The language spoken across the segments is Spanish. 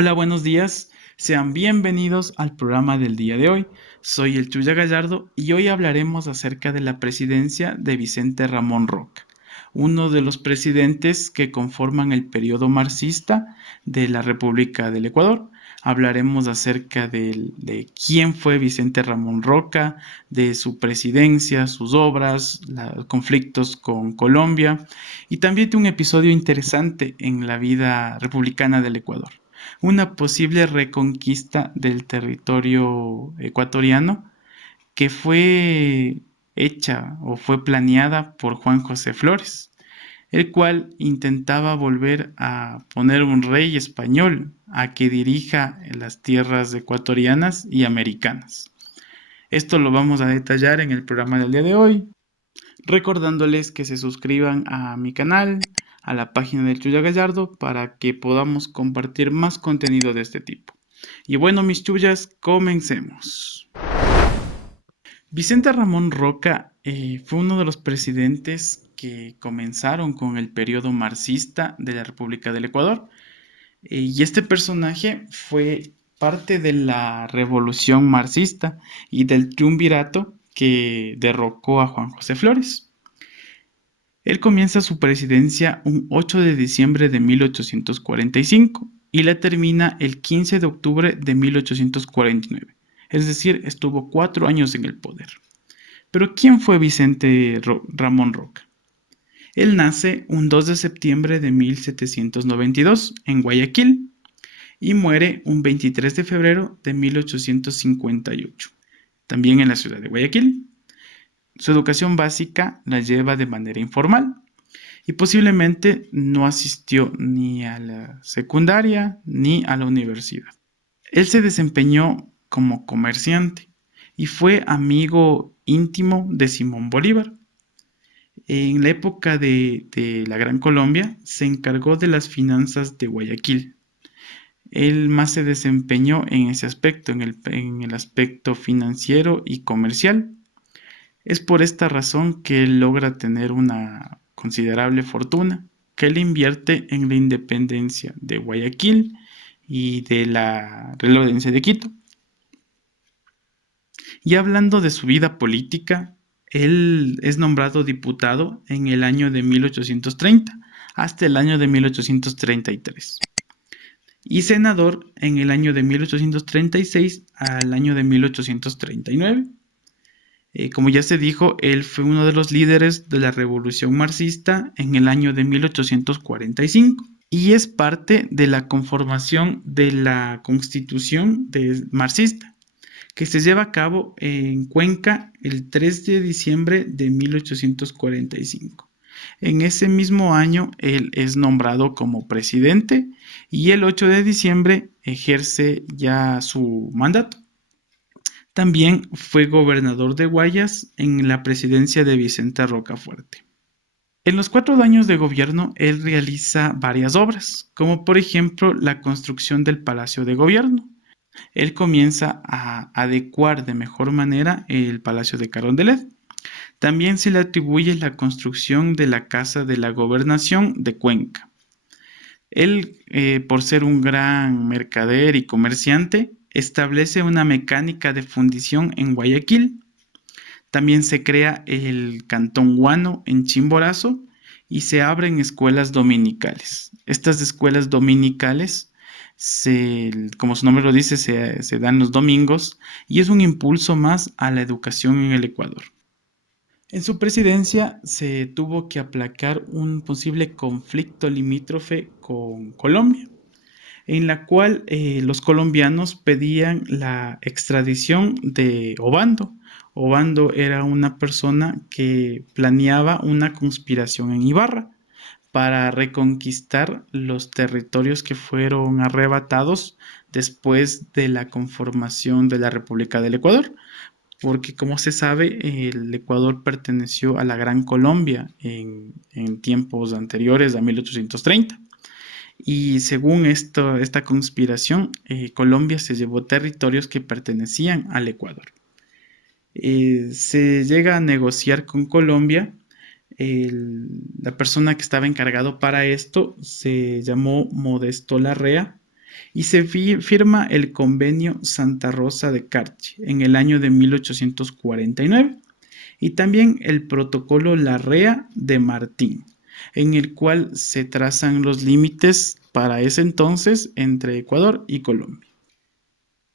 Hola, buenos días. Sean bienvenidos al programa del día de hoy. Soy el Chuya Gallardo y hoy hablaremos acerca de la presidencia de Vicente Ramón Roca, uno de los presidentes que conforman el periodo marxista de la República del Ecuador. Hablaremos acerca de quién fue Vicente Ramón Roca, de su presidencia, sus obras, los conflictos con Colombia y también de un episodio interesante en la vida republicana del Ecuador, una posible reconquista del territorio ecuatoriano que fue hecha o fue planeada por Juan José Flores, el cual intentaba volver a poner un rey español a que dirija las tierras ecuatorianas y americanas. Esto lo vamos a detallar en el programa del día de hoy, recordándoles que se suscriban a mi canal, a la página del Chuya Gallardo, para que podamos compartir más contenido de este tipo. Y bueno, mis chuyas, comencemos. Vicente Ramón Roca fue uno de los presidentes que comenzaron con el periodo marxista de la República del Ecuador. Y este personaje fue parte de la revolución marxista y del triunvirato que derrocó a Juan José Flores. Él comienza su presidencia un 8 de diciembre de 1845 y la termina el 15 de octubre de 1849. Es decir, estuvo 4 años en el poder. Pero ¿quién fue Vicente Ramón Roca? Él nace un 2 de septiembre de 1792 en Guayaquil y muere un 23 de febrero de 1858, también en la ciudad de Guayaquil. Su educación básica la lleva de manera informal y posiblemente no asistió ni a la secundaria ni a la universidad. Él se desempeñó como comerciante y fue amigo íntimo de Simón Bolívar. En la época de la Gran Colombia se encargó de las finanzas de Guayaquil. Él más se desempeñó en ese aspecto, en el aspecto financiero y comercial. Es por esta razón que él logra tener una considerable fortuna que él invierte en la independencia de Guayaquil y de la Relodencia de Quito. Y hablando de su vida política, él es nombrado diputado en el año de 1830 hasta el año de 1833 y senador en el año de 1836 al año de 1839. Como ya se dijo, él fue uno de los líderes de la revolución marxista en el año de 1845 y es parte de la conformación de la constitución marxista que se lleva a cabo en Cuenca el 3 de diciembre de 1845. En ese mismo año él es nombrado como presidente y el 8 de diciembre ejerce ya su mandato. También fue gobernador de Guayas en la presidencia de Vicente Rocafuerte. En los 4 años de gobierno, él realiza varias obras, como por ejemplo la construcción del Palacio de Gobierno. Él comienza a adecuar de mejor manera el Palacio de Carondelet. También se le atribuye la construcción de la Casa de la Gobernación de Cuenca. Él, por ser un gran mercader y comerciante, establece una mecánica de fundición en Guayaquil. También se crea el Cantón Guano en Chimborazo y se abren escuelas dominicales. Estas escuelas dominicales, como su nombre lo dice, se dan los domingos y es un impulso más a la educación en el Ecuador. En su presidencia se tuvo que aplacar un posible conflicto limítrofe con Colombia, en la cual los colombianos pedían la extradición de Obando. Obando era una persona que planeaba una conspiración en Ibarra para reconquistar los territorios que fueron arrebatados después de la conformación de la República del Ecuador, porque como se sabe, el Ecuador perteneció a la Gran Colombia en tiempos anteriores a 1830. Y según esta conspiración, Colombia se llevó territorios que pertenecían al Ecuador. Se llega a negociar con Colombia. La persona que estaba encargado para esto se llamó Modesto Larrea y se firma el Convenio Santa Rosa de Carchi en el año de 1849 y también el Protocolo Larrea de Martín, en el cual se trazan los límites para ese entonces entre Ecuador y Colombia.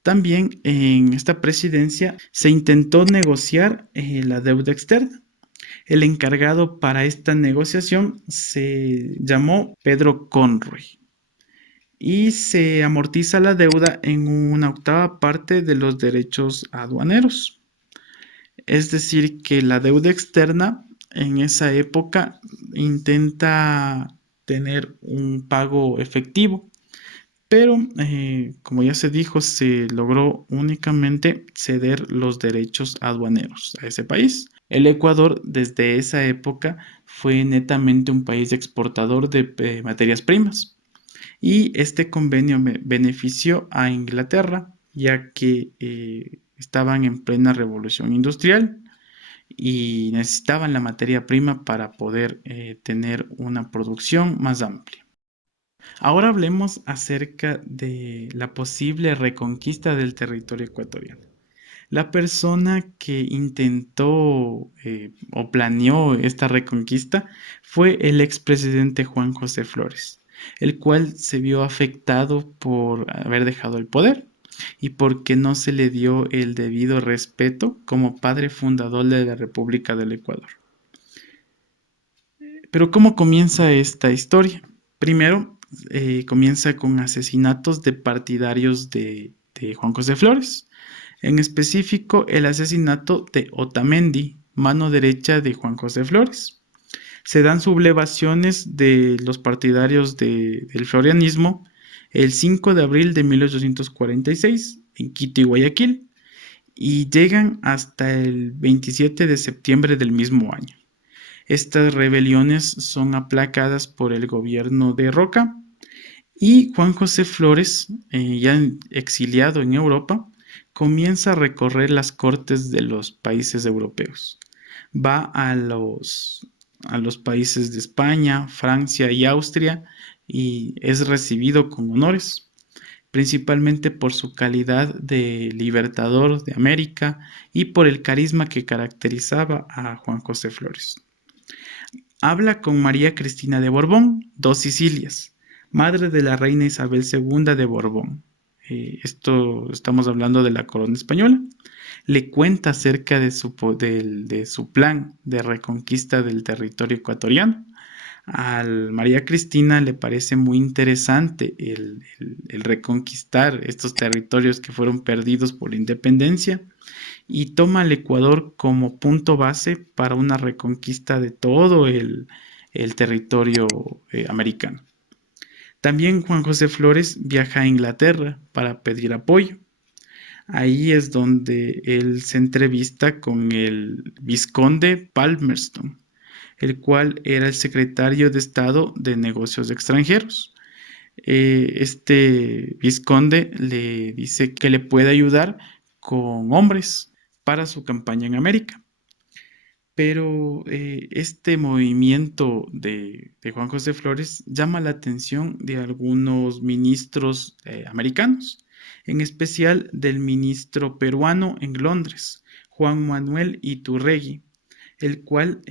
También en esta presidencia se intentó negociar la deuda externa. El encargado para esta negociación se llamó Pedro Conroy y se amortiza la deuda en una octava parte de los derechos aduaneros. Es decir, que la deuda externa en esa época intenta tener un pago efectivo, pero como ya se dijo, se logró únicamente ceder los derechos aduaneros a ese país. El Ecuador desde esa época fue netamente un país exportador de materias primas y este convenio benefició a Inglaterra ya que estaban en plena revolución industrial y necesitaban la materia prima para poder tener una producción más amplia. Ahora hablemos acerca de la posible reconquista del territorio ecuatoriano. La persona que intentó o planeó esta reconquista fue el expresidente Juan José Flores, el cual se vio afectado por haber dejado el poder y porque no se le dio el debido respeto como padre fundador de la República del Ecuador. Pero ¿cómo comienza esta historia? Primero, comienza con asesinatos de partidarios de Juan José Flores, en específico el asesinato de Otamendi, mano derecha de Juan José Flores. Se dan sublevaciones de los partidarios del florianismo el 5 de abril de 1846 en Quito y Guayaquil y llegan hasta el 27 de septiembre del mismo año. Estas rebeliones son aplacadas por el gobierno de Roca y Juan José Flores, ya exiliado en Europa, comienza a recorrer las cortes de los países europeos. Va a los países de España, Francia y Austria y es recibido con honores, principalmente por su calidad de libertador de América y por el carisma que caracterizaba a Juan José Flores. Habla con María Cristina de Borbón, dos Sicilias, madre de la reina Isabel II de Borbón. Esto estamos hablando de la corona española. Le cuenta acerca de su plan de reconquista del territorio ecuatoriano. A María Cristina le parece muy interesante el reconquistar estos territorios que fueron perdidos por la independencia y toma al Ecuador como punto base para una reconquista de todo el territorio americano. También Juan José Flores viaja a Inglaterra para pedir apoyo. Ahí es donde él se entrevista con el vizconde Palmerston, el cual era el secretario de Estado de Negocios Extranjeros. Este vizconde le dice que le puede ayudar con hombres para su campaña en América. Pero este movimiento de Juan José Flores llama la atención de algunos ministros americanos, en especial del ministro peruano en Londres, Juan Manuel Iturregui, el cual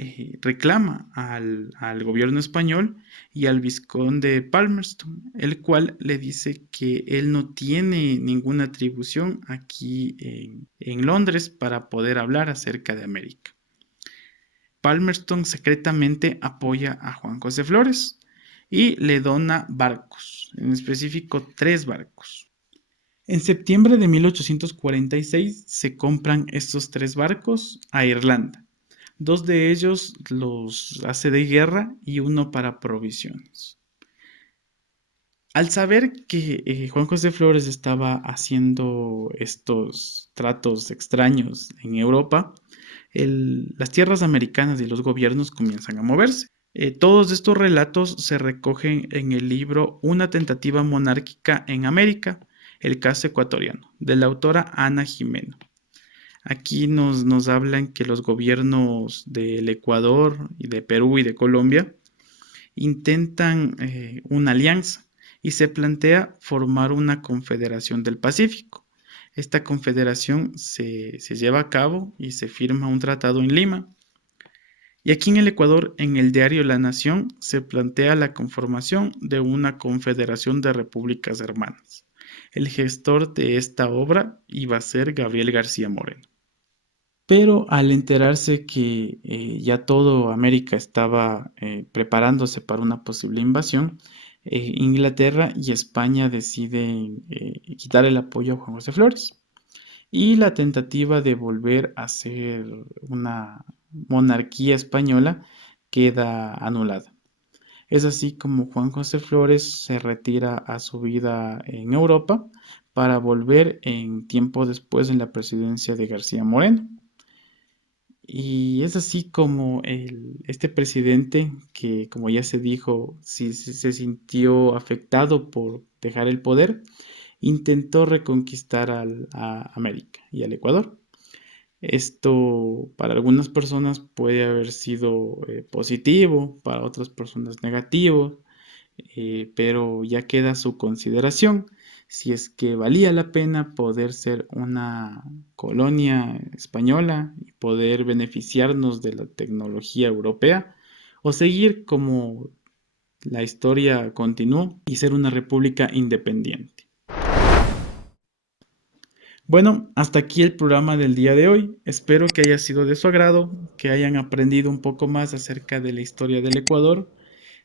reclama al gobierno español y al vizconde Palmerston, el cual le dice que él no tiene ninguna atribución aquí en Londres para poder hablar acerca de América. Palmerston secretamente apoya a Juan José Flores y le dona barcos, en específico 3 barcos. En septiembre de 1846 se compran estos 3 barcos a Irlanda. 2 de ellos los hace de guerra y uno para provisiones. Al saber que Juan José Flores estaba haciendo estos tratos extraños en Europa, las tierras americanas y los gobiernos comienzan a moverse. Todos estos relatos se recogen en el libro Una tentativa monárquica en América, el caso ecuatoriano, de la autora Ana Jimeno. Aquí nos hablan que los gobiernos del Ecuador y de Perú y de Colombia intentan una alianza y se plantea formar una confederación del Pacífico. Esta confederación se lleva a cabo y se firma un tratado en Lima. Y aquí en el Ecuador, en el diario La Nación, se plantea la conformación de una confederación de repúblicas hermanas. El gestor de esta obra iba a ser Gabriel García Moreno. Pero al enterarse que ya todo América estaba preparándose para una posible invasión, Inglaterra y España deciden quitar el apoyo a Juan José Flores y la tentativa de volver a ser una monarquía española queda anulada. Es así como Juan José Flores se retira a su vida en Europa para volver en tiempo después en la presidencia de García Moreno. Y es así como este presidente, que como ya se dijo, sí, se sintió afectado por dejar el poder, intentó reconquistar a América y al Ecuador. Esto para algunas personas puede haber sido positivo, para otras personas negativo, pero ya queda a su consideración si es que valía la pena poder ser una colonia española y poder beneficiarnos de la tecnología europea o seguir como la historia continuó y ser una república independiente. Bueno, hasta aquí el programa del día de hoy. Espero que haya sido de su agrado, que hayan aprendido un poco más acerca de la historia del Ecuador.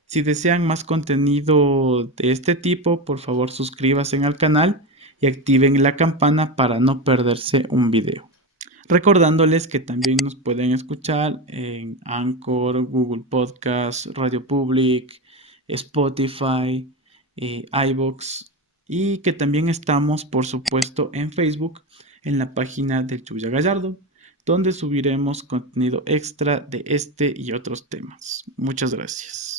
Si desean más contenido de este tipo, por favor suscríbanse al canal y activen la campana para no perderse un video. Recordándoles que también nos pueden escuchar en Anchor, Google Podcast, Radio Public, Spotify, iVoox y que también estamos, por supuesto, en Facebook en la página de Chuya Gallardo, donde subiremos contenido extra de este y otros temas. Muchas gracias.